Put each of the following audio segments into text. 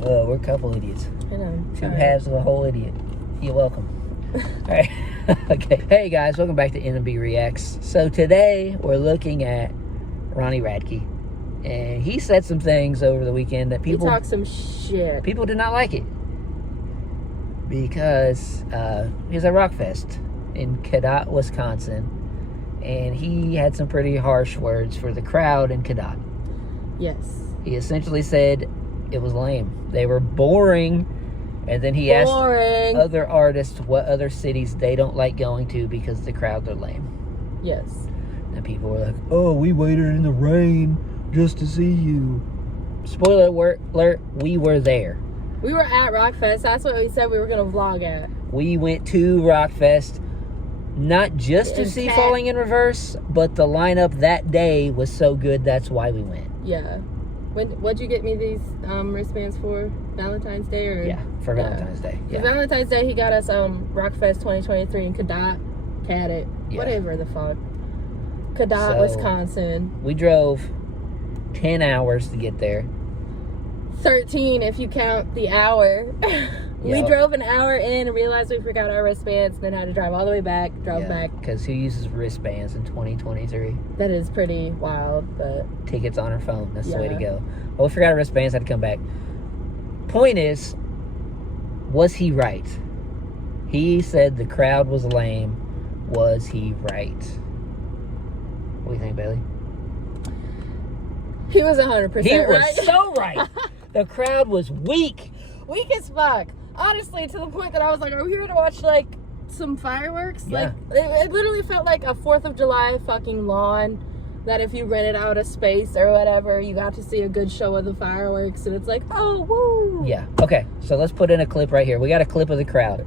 We're a couple idiots. I know. Two halves of a whole idiot. You're welcome. All right. Okay. Hey, guys. Welcome back to NB Reacts. So today, we're looking at Ronnie Radke. And he said some things over the weekend that people... He talked some shit. People did not like it. Because he was at RockFest in Cadott, Wisconsin. And he had some pretty harsh words for the crowd in Cadott. Yes. He essentially said it was lame. They were boring. And then he asked other artists what other cities they don't like going to because the crowds are lame. Yes. And people were like, oh, we waited in the rain just to see you. Spoiler alert, we were there. We were at RockFest. That's what we said we were going to vlog at. We went to RockFest not just to see Falling in Reverse, but the lineup that day was so good, that's why we went. Yeah. What'd you get me these wristbands for? Valentine's Day? Yeah, for Valentine's Day. Yeah. For Valentine's Day, he got us RockFest 2023 in Cadott, whatever the fuck. Cadott, Wisconsin. We drove 10 hours to get there. 13 if you count the hour. We drove an hour in and realized we forgot our wristbands, then had to drive all the way back, back. Because who uses wristbands in 2023? That is pretty wild, but... Tickets on her phone, that's the way to go. Well, we forgot our wristbands, had to come back. Point is, was he right? He said the crowd was lame. Was he right? What do you think, Bailey? He was 100% right. He was so right. The crowd was weak. Weak as fuck. Honestly, to the point that I was like, are we here to watch, like, some fireworks? Yeah. Like, it literally felt like a 4th of July fucking lawn that if you rented out a space or whatever, you got to see a good show of the fireworks. And it's like, oh, woo. Yeah. Okay, so let's put in a clip right here. We got a clip of the crowd.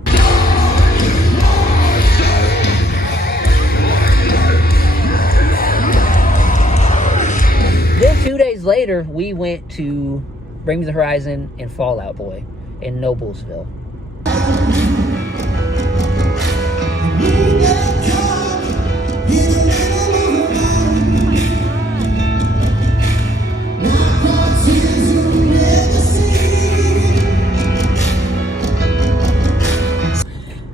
Then 2 days later, we went to Bring Me the Horizon and Fall Out Boy in Noblesville.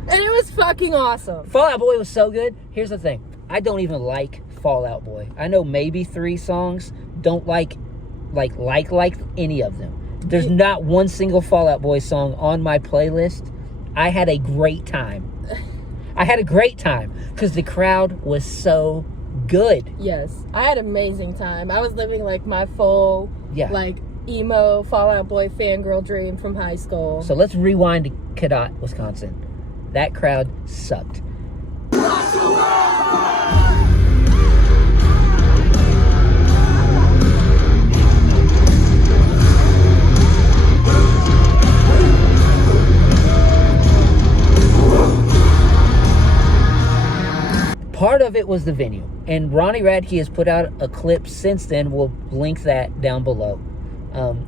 And it was fucking awesome. Fall Out Boy was so good. Here's the thing. I don't even like Fall Out Boy. I know maybe 3 songs. Don't like any of them. There's not one single Fall Out Boy song on my playlist. I had a great time. I had a great time because the crowd was so good. Yes, I had an amazing time. I was living like my full, like emo Fall Out Boy fangirl dream from high school. So let's rewind to Cadott, Wisconsin. That crowd sucked. Part of it was the venue, and Ronnie Radke has put out a clip since then. We'll link that down below.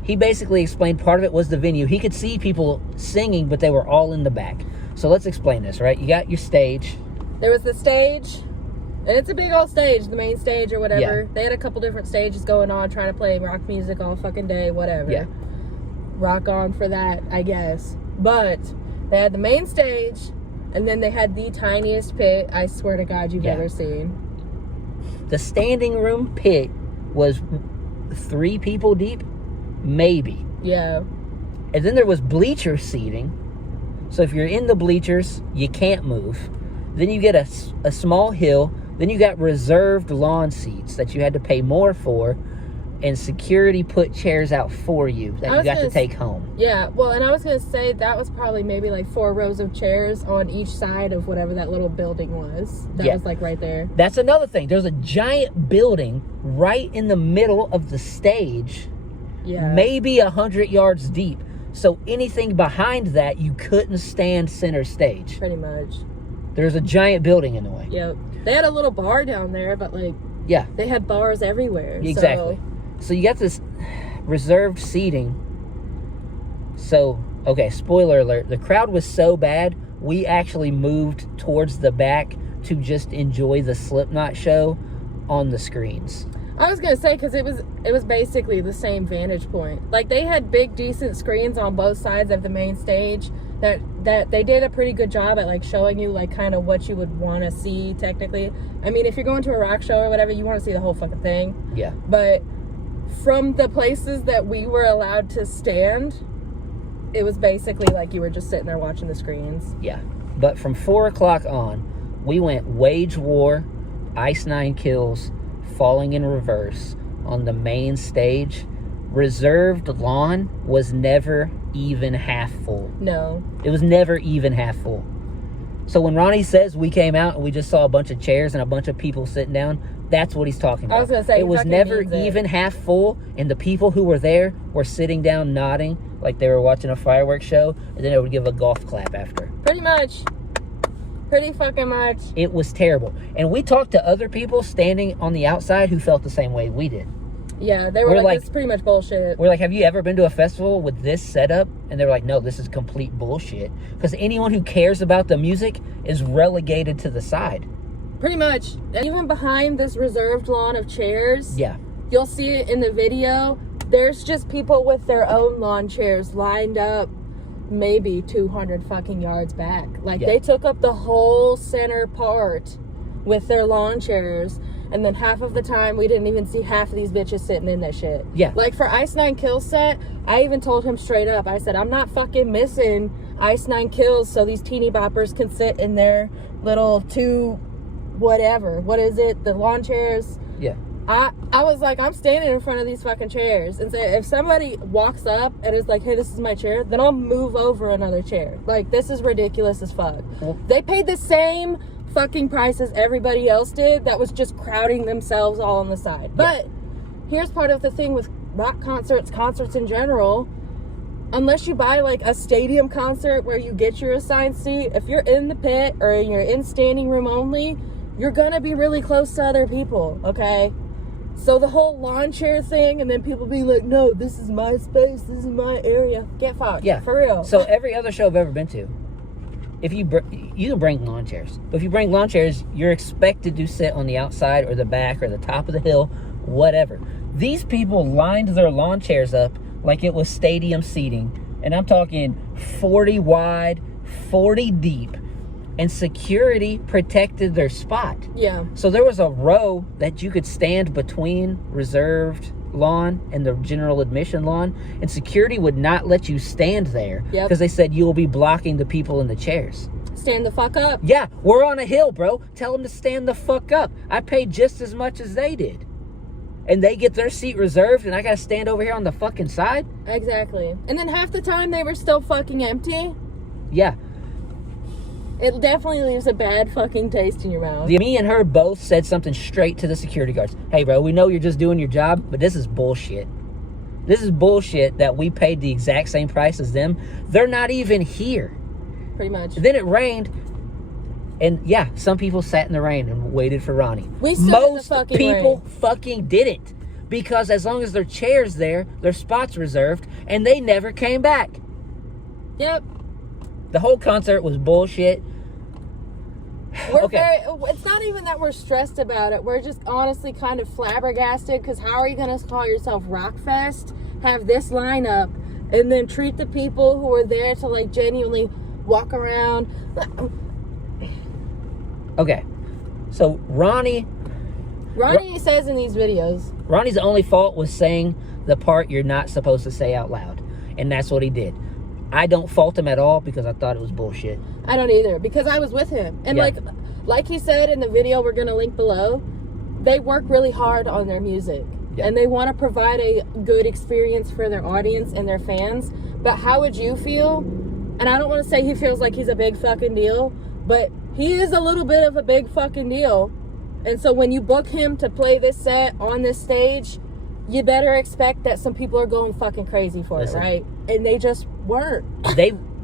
He basically explained part of it was the venue. He could see people singing, but they were all in the back. So let's explain this, right? You got your stage. There was the stage, and it's a big old stage, the main stage or whatever. Yeah. They had a couple different stages going on, trying to play rock music all fucking day, whatever. Yeah. Rock on for that, I guess. But they had the main stage, and then they had the tiniest pit, I swear to God, you've ever seen. The standing room pit was 3 people deep, maybe. Yeah. And then there was bleacher seating. So if you're in the bleachers, you can't move. Then you get a small hill. Then you got reserved lawn seats that you had to pay more for. And security put chairs out for you that you got to take home. Yeah, well, and I was going to say that was probably maybe like 4 rows of chairs on each side of whatever that little building was. That was like right there. That's another thing. There's a giant building right in the middle of the stage. Yeah. Maybe 100 yards deep. So anything behind that, you couldn't stand center stage. Pretty much. There's a giant building in the way. Yep. They had a little bar down there, but like... Yeah. They had bars everywhere. Exactly. So you got this reserved seating. So, okay, spoiler alert. The crowd was so bad, we actually moved towards the back to just enjoy the Slipknot show on the screens. I was gonna say, because it was basically the same vantage point. Like, they had big, decent screens on both sides of the main stage that they did a pretty good job at, like, showing you, like, kind of what you would want to see, technically. I mean, if you're going to a rock show or whatever, you want to see the whole fucking thing. Yeah. But from the places that we were allowed to stand, it was basically like you were just sitting there watching the screens. Yeah. But from 4 o'clock on, we went Wage War, Ice Nine Kills, Falling in Reverse on the main stage. Reserved lawn was never even half full. No. It was never even half full. So when Ronnie says we came out and we just saw a bunch of chairs and a bunch of people sitting down, that's what he's talking about. I was going to say, it was never even half full, and the people who were there were sitting down nodding like they were watching a fireworks show, and then they would give a golf clap after. Pretty much. Pretty fucking much. It was terrible. And we talked to other people standing on the outside who felt the same way we did. Yeah, they were like, this is pretty much bullshit. We're like, have you ever been to a festival with this setup? And they were like, no, this is complete bullshit. Because anyone who cares about the music is relegated to the side. Pretty much. And even behind this reserved lawn of chairs, yeah, you'll see it in the video, there's just people with their own lawn chairs lined up maybe 200 fucking yards back. Like, they took up the whole center part with their lawn chairs, and then half of the time we didn't even see half of these bitches sitting in that shit. Yeah. Like, for Ice Nine Kills set, I even told him straight up, I said, I'm not fucking missing Ice Nine Kills so these teeny boppers can sit in their little what is it, the lawn chairs. Yeah. I was like, I'm standing in front of these fucking chairs, and say, if somebody walks up and is like, hey, this is my chair, then I'll move over another chair. Like, this is ridiculous as fuck. Well, they paid the same fucking price as everybody else did that was just crowding themselves all on the side. But here's part of the thing with rock concerts in general. Unless you buy like a stadium concert where you get your assigned seat, if you're in the pit or you're in standing room only, you're gonna be really close to other people, okay? So the whole lawn chair thing, and then people be like, no, this is my space, this is my area. Get fucked. Yeah. For real. So every other show I've ever been to, if you can bring lawn chairs. But if you bring lawn chairs, you're expected to sit on the outside or the back or the top of the hill, whatever. These people lined their lawn chairs up like it was stadium seating. And I'm talking 40 wide, 40 deep. And security protected their spot. Yeah. So there was a row that you could stand between reserved lawn and the general admission lawn, and security would not let you stand there because they said you'll be blocking the people in the chairs. Stand the fuck up. Yeah, we're on a hill, bro. Tell them to stand the fuck up. I paid just as much as they did. And they get their seat reserved, and I gotta stand over here on the fucking side? Exactly. And then half the time they were still fucking empty. Yeah. It definitely leaves a bad fucking taste in your mouth. Me and her both said something straight to the security guards. Hey, bro, we know you're just doing your job, but this is bullshit. This is bullshit that we paid the exact same price as them. They're not even here. Pretty much. Then it rained, and yeah, some people sat in the rain and waited for Ronnie. Most people fucking didn't, because as long as their chair's there, their spot's reserved, and they never came back. Yep. The whole concert was bullshit. It's not even that we're stressed about it. We're just honestly kind of flabbergasted, because how are you going to call yourself RockFest, have this lineup, and then treat the people who are there to like genuinely walk around? Okay, so Ronnie says in these videos, Ronnie's only fault was saying the part you're not supposed to say out loud, and that's what he did. I don't fault him at all because I thought it was bullshit. I don't either, because I was with him. And like he said in the video we're going to link below, they work really hard on their music. Yeah. And they want to provide a good experience for their audience and their fans. But how would you feel? And I don't want to say he feels like he's a big fucking deal, but he is a little bit of a big fucking deal. And so when you book him to play this set on this stage, you better expect that some people are going fucking crazy for it, right? And they just weren't.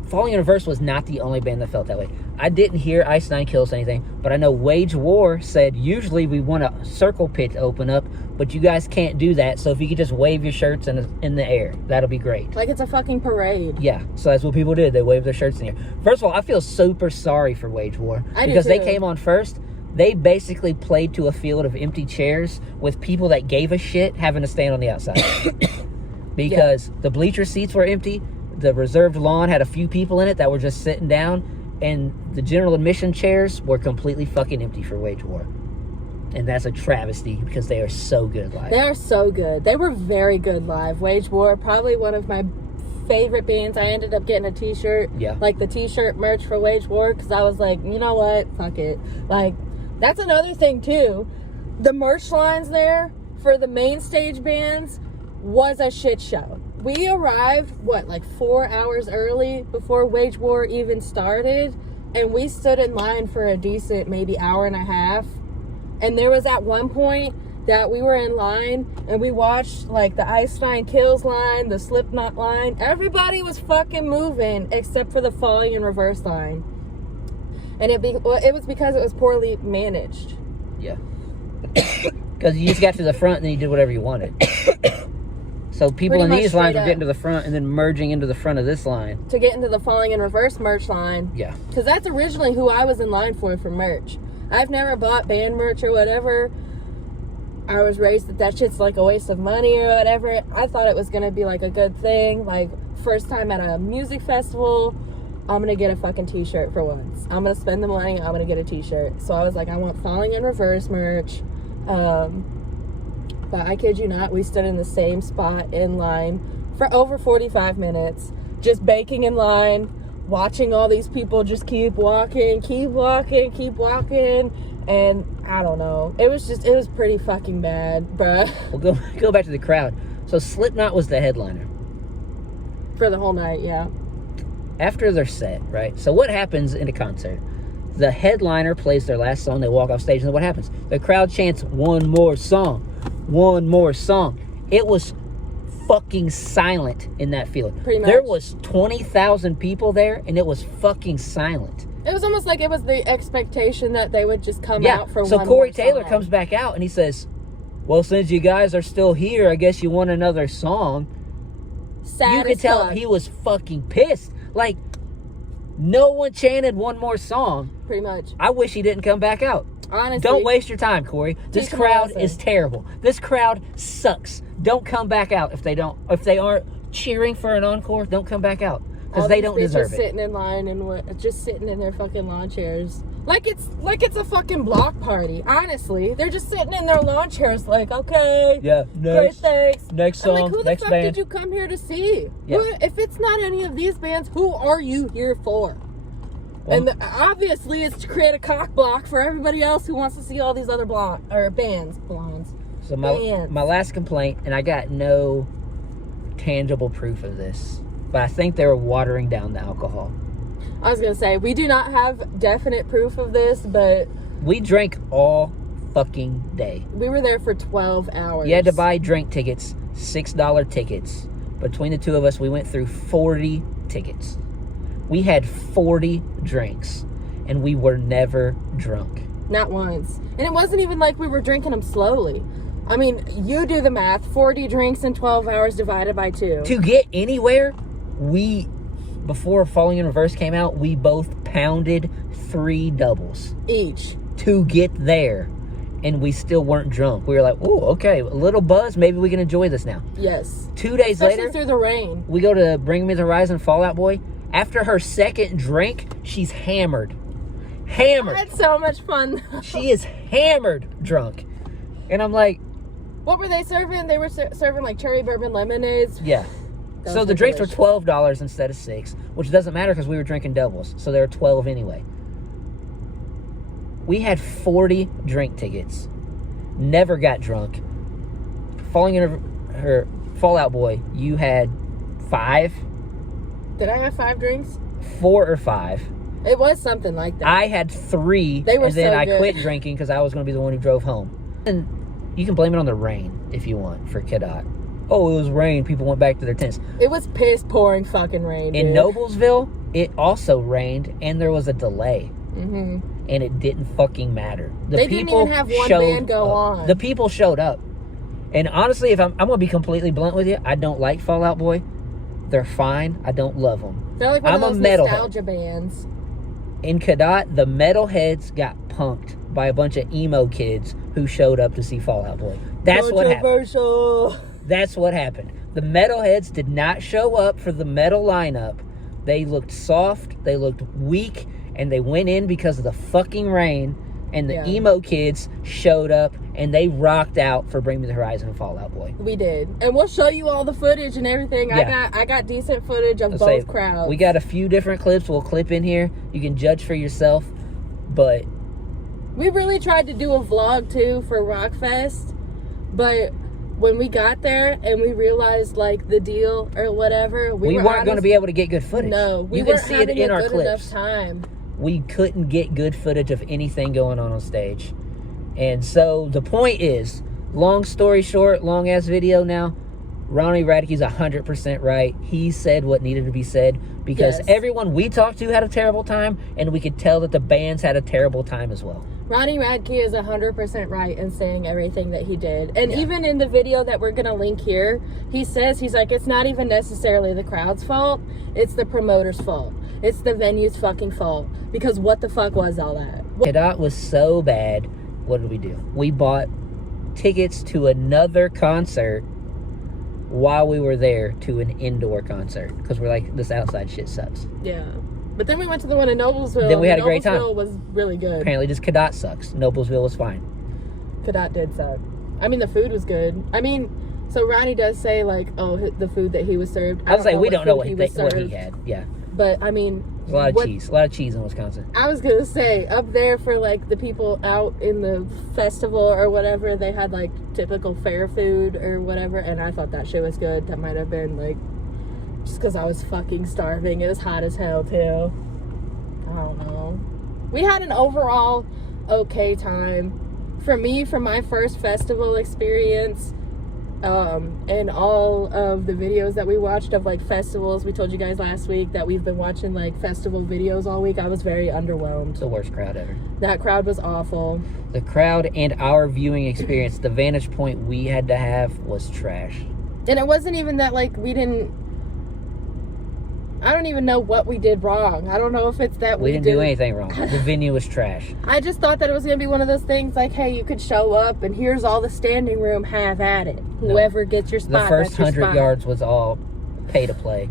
Falling in Reverse was not the only band that felt that way. I didn't hear Ice Nine Kills anything, but I know Wage War said, usually we want a circle pit to open up, but you guys can't do that, so if you could just wave your shirts in the air, that'll be great. Like it's a fucking parade. Yeah, so that's what people did. They waved their shirts in the air. First of all, I feel super sorry for Wage War. Because they came on first. They basically played to a field of empty chairs with people that gave a shit having to stand on the outside. Because the bleacher seats were empty. The reserved lawn had a few people in it that were just sitting down. And the general admission chairs were completely fucking empty for Wage War. And that's a travesty because they are so good live. They are so good. They were very good live. Wage War, probably one of my favorite bands. I ended up getting a t-shirt. Yeah. Like the t-shirt merch for Wage War because I was like, you know what? Fuck it. Like, that's another thing too. The merch lines there for the main stage bands was a shit show. We arrived, like 4 hours early before Wage War even started. And we stood in line for a decent maybe hour and a half. And there was at one point that we were in line and we watched like the Ice Nine Kills line, the Slipknot line. Everybody was fucking moving except for the Falling in Reverse line. And it was because it was poorly managed. Yeah. Because you just got to the front and then you did whatever you wanted. So people in these lines were getting to the front and then merging into the front of this line. To get into the Falling in Reverse merch line. Yeah. Because that's originally who I was in line for merch. I've never bought band merch or whatever. I was raised that shit's like a waste of money or whatever. I thought it was going to be like a good thing. Like, first time at a music festival, I'm going to get a fucking t-shirt for once. I'm going to spend the money, I'm going to get a t-shirt. So I was like, I want Falling in Reverse merch. But I kid you not, we stood in the same spot in line for over 45 minutes. Just baking in line, watching all these people just keep walking. And I don't know. It was pretty fucking bad, bruh. We'll go back to the crowd. So Slipknot was the headliner. For the whole night, yeah. After their set, right? So what happens in a concert? The headliner plays their last song, they walk off stage, and then what happens? The crowd chants, one more song. One more song. It was fucking silent in that field. Pretty much. There was 20,000 people there, and it was fucking silent. It was almost like it was the expectation that they would just come out for one more song. So Corey Taylor comes back out, and he says, well, since you guys are still here, I guess you want another song. Sad you could tell he was fucking pissed. Like, no one chanted one more song. Pretty much. I wish he didn't come back out. Honestly. Don't waste your time, Corey. This crowd is terrible. This crowd sucks. Don't come back out if they aren't cheering for an encore. Don't come back out because they don't deserve it. Sitting in line and just sitting in their fucking lawn chairs, like it's a fucking block party. Honestly, they're just sitting in their lawn chairs, like, okay, yeah, next, great, thanks. Next song, like, who the fuck did you come here to see? Yeah. If it's not any of these bands, who are you here for? Well, and obviously, it's to create a cock block for everybody else who wants to see all these other bands. So my last complaint, and I got no tangible proof of this, but I think they were watering down the alcohol. I was going to say, we do not have definite proof of this, but we drank all fucking day. We were there for 12 hours. You had to buy drink tickets, $6 tickets. Between the two of us, we went through 40 tickets. We had 40 drinks, and we were never drunk. Not once. And it wasn't even like we were drinking them slowly. I mean, you do the math. 40 drinks in 12 hours divided by 2. To get anywhere, before Falling in Reverse came out, we both pounded 3 doubles. Each. To get there. And we still weren't drunk. We were like, oh, okay, a little buzz. Maybe we can enjoy this now. Yes. 2 days later, through the rain, we go to Bring Me the Horizon Fall Out Boy. After her second drink, she's hammered. Hammered. I had so much fun. She is hammered drunk. And I'm like... What were they serving? They were serving like cherry bourbon lemonades. Yeah. So the drinks were $12 instead of $6, which doesn't matter because we were drinking doubles. So they were $12 anyway. We had 40 drink tickets. Never got drunk. Falling in her Fall Out Boy, you had 5. Did I have 5 drinks? 4 or 5. It was something like that. I had 3, and then I quit drinking because I was going to be the one who drove home. And you can blame it on the rain if you want for Cadott. Oh, it was rain. People went back to their tents. It was piss pouring fucking rain, dude. In Noblesville, it also rained, and there was a delay. Mm-hmm. And it didn't fucking matter. They didn't even have one band go on. The people showed up. And honestly, if I'm going to be completely blunt with you, I don't like Fall Out Boy. They're fine. I don't love them. They're like one of those nostalgia bands. In Cadott, the metalheads got punked by a bunch of emo kids who showed up to see Fall Out Boy. That's what happened. That's what happened. The metalheads did not show up for the metal lineup. They looked soft, they looked weak, and they went in because of the fucking rain. And the emo kids showed up, and they rocked out for Bring Me the Horizon and Fall Out Boy. We did. And we'll show you all the footage and everything. Yeah. I got decent footage of both crowds. We got a few different clips we'll clip in here. You can judge for yourself. But we really tried to do a vlog, too, for RockFest. But when we got there and we realized, like, the deal or whatever, we weren't going to be able to get good footage. No, we weren't having a good enough time. We couldn't get good footage of anything going on stage. And so the point is, long story short, long ass video now, Ronnie Radke's 100% right. He said what needed to be said because everyone we talked to had a terrible time, and we could tell that the bands had a terrible time as well. Ronnie Radke is 100% right in saying everything that he did. And even in the video that we're going to link here, he says, he's like, it's not even necessarily the crowd's fault. It's the promoter's fault. It's the venue's fucking fault. Because what the fuck was all that? Cadotte was so bad. What did we do? We bought tickets to another concert while we were there to an indoor concert. Because we're like, this outside shit sucks. Yeah. But then we went to the one in Noblesville. Then we had a great time. Noblesville was really good. Apparently just Cadotte sucks. Noblesville was fine. Cadotte did suck. I mean, the food was good. I mean, so Ronnie does say, like, oh, the food that he was served. I was saying, we don't know what he had. Yeah. But, I mean... A lot of cheese. A lot of cheese in Wisconsin. I was going to say, up there for, like, the people out in the festival or whatever, they had, like, typical fair food or whatever, and I thought that shit was good. That might have been, like, just because I was fucking starving. It was hot as hell, too. I don't know. We had an overall okay time. For me, for my first festival experience, and all of the videos that we watched of, like, festivals, we told you guys last week that we've been watching, like, festival videos all week. I was very underwhelmed. The worst crowd ever. That crowd was awful. The crowd and our viewing experience, the vantage point we had to have was trash. And it wasn't even that, like, I don't even know what we did wrong. I don't know if it's that we didn't do anything wrong. The venue was trash. I just thought that it was going to be one of those things like, hey, you could show up and here's all the standing room, have at it. Whoever gets your spot, the first 100 yards was all pay to play,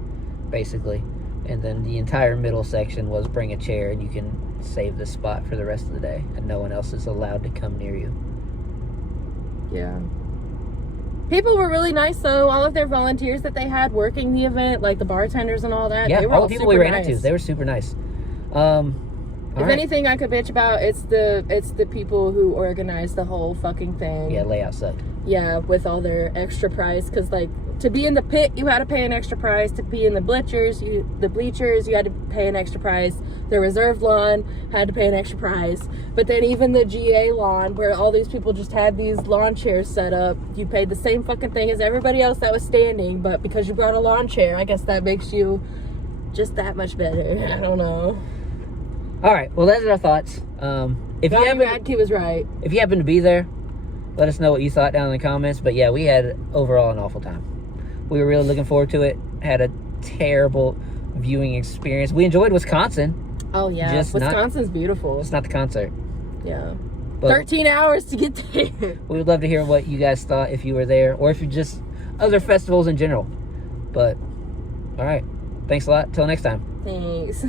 basically. And then the entire middle section was bring a chair and you can save the spot for the rest of the day. And no one else is allowed to come near you. Yeah. People were really nice, though. All of their volunteers that they had working the event, like the bartenders and all that. Yeah, they were all the people we ran into, they were super nice. If anything I could bitch about, it's the people who organized the whole fucking thing. Yeah, layout sucked. Yeah, with all their extra price, because, like, to be in the pit, you had to pay an extra price. To be in the bleachers, you had to pay an extra price. The reserve lawn had to pay an extra price. But then even the GA lawn, where all these people just had these lawn chairs set up, you paid the same fucking thing as everybody else that was standing. But because you brought a lawn chair, I guess that makes you just that much better. I don't know. All right, well, those are our thoughts. If Radke was right. If you happen to be there, let us know what you thought down in the comments. But yeah, we had overall an awful time. We were really looking forward to it. Had a terrible viewing experience. We enjoyed Wisconsin. Oh, yeah. Wisconsin's beautiful. It's not the concert. Yeah. But 13 hours to get there. We would love to hear what you guys thought if you were there. Or if you just other festivals in general. But, all right. Thanks a lot. Till next time. Thanks.